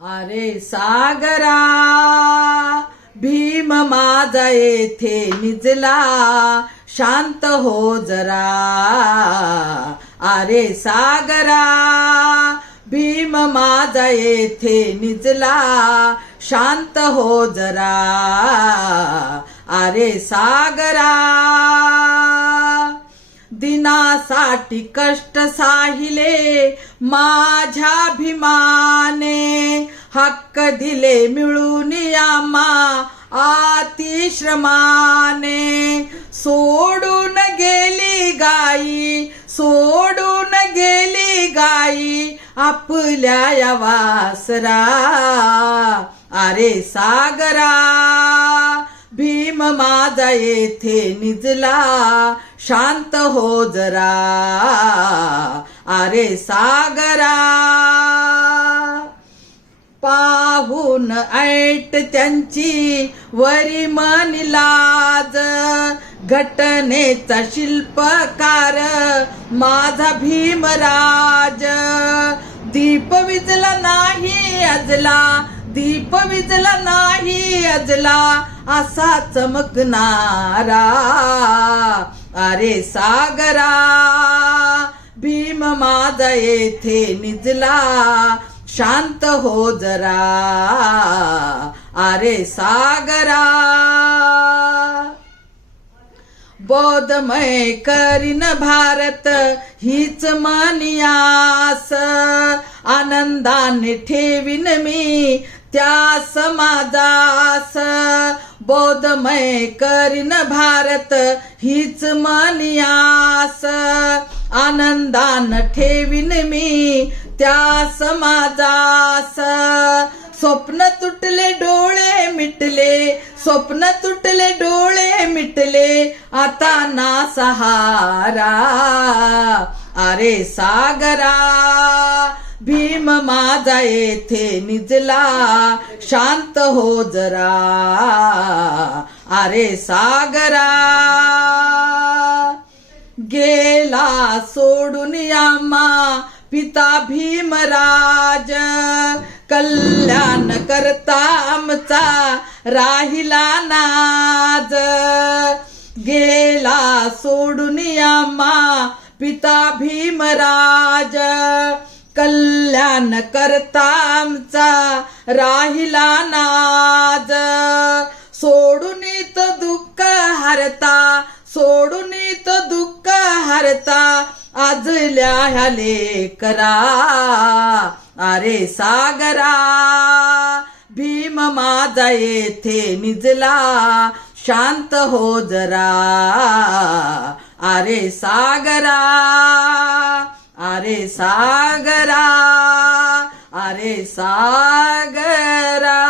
अरे सागरा भीम माझा येथे निजला शांत हो जरा. अरे सागरा भीम माझा येथे निजला शांत हो जरा. अरे सागरा दिनासाठी कष्ट साहिले माझ्या भीमाने हक्क दिले मिळून आम्हा अतिश्रमाने. सोडून गेली गाई सोडून गेली गाई आपल्या या वासरा. अरे सागरा प्रेम माझा येथे निजला शांत हो जरा. अरे सागरा पाहून ऐट त्यांची वरी मन लाज. घटनेचा शिल्पकार माझा भीमराज. दीप विजला नाही अजला दीप विजला नाही अजला. असा चमकणारा. अरे सागरा भीम माझा येथे निजला. शांत हो जरा. अरे सागरा बोधमय करीन भारत हीच मानियास आनंदाने ठेवीन मी त्या समाजास. बोधमय करीन भारत हीच मानियास आनंदान ठेवीन मी त्या समाजास. स्वप्न तुटले डोळे मिटले स्वप्न तुटले डोळे मिटले आता ना सहारा अरे सागरा भीम माझा येथे निजला शांत हो जरा अरे सागरा गेला सोडून आम्हा पिता भीमराज कल्याण करता आमचा राहिला नाज गेला सोडून आम्हा पिता भीमराज. कल्याण करता आमचा राहिला नाज सोडून तो दुःख हरता सोडून तो दुःख हरता आजल्या ह्या लेकरा अरे सागरा. भीम माझा येथे निजला शांत हो जरा. अरे सागरा अरे सागरा अरे सागरा.